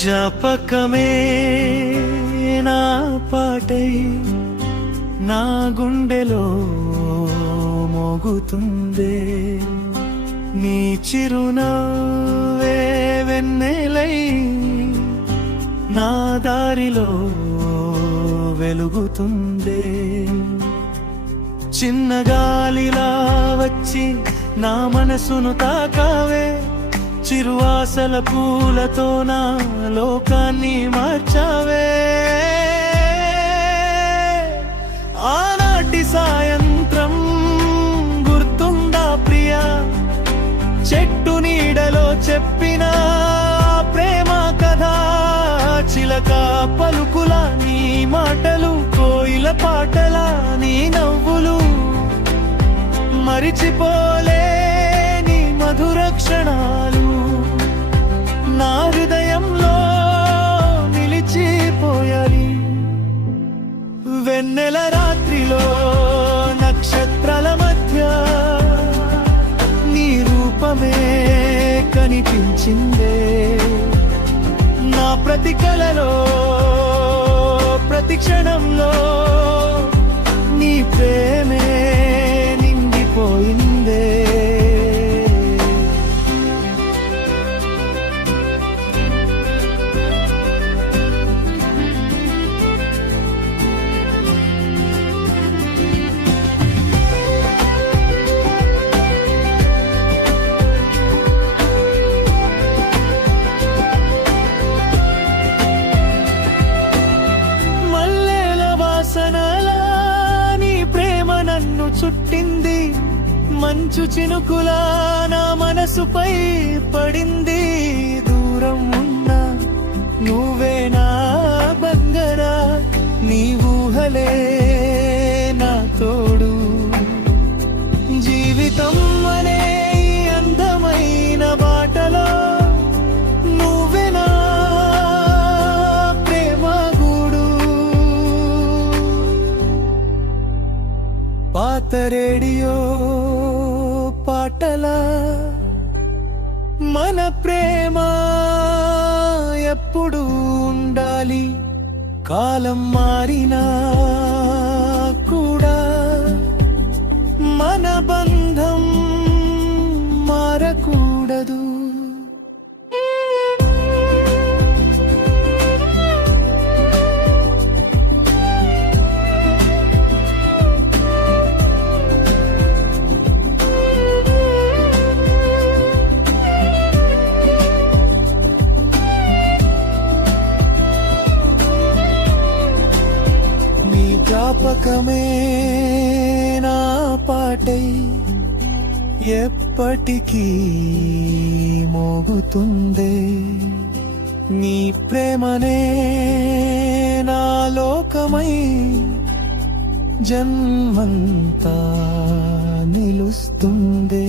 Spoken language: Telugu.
జాపకమే నా పాటై నా గుండెలో మోగుతుందే నీ చిరునవ్వే వెన్నెలై నా దారిలో వెలుగుతుందే చిన్న గాలిలా వచ్చి నా మనసును తాకావే చిరువాసల పూలతో నా లోకాన్ని మార్చావే ఆనాటి సాయంత్రం గుర్తుందా ప్రియా చెట్టు నీడలో చెప్పిన ప్రేమ కథ చిలక పలుకుల నీ మాటలు కోయిల పాటల నీ నవ్వులు మరిచిపోలేని మధుర క్షణాలు నా హృదయంలో నిలిచిపోయాలి వెన్నెల రాత్రిలో నక్షత్రాల మధ్య నీ రూపమే కనిపించిందే నా ప్రతి కలలో ప్రతి క్షణంలో నీ ప్రేమే నిండిపోయిందే చుట్టింది మంచు చినుకులా నా మనసుపై పడింది దూరం ఉన్నా నువ్వే నా బంగారా నీ ఊహలే నా తోడు జీవితం అనే అందమైన బాటలో నువ్వే నా ప్రేమ గూడు పాత రేడియో పాటల మన ప్రేమ ఎప్పుడు ఉండాలి కాలం మారినా కూడా మన బంధం మారకూడదు జ్ఞాపకమే నా పాటై ఎప్పటికీ మోగుతుందే నీ ప్రేమనే నా లోకమై జన్మంతా నిలుస్తుందే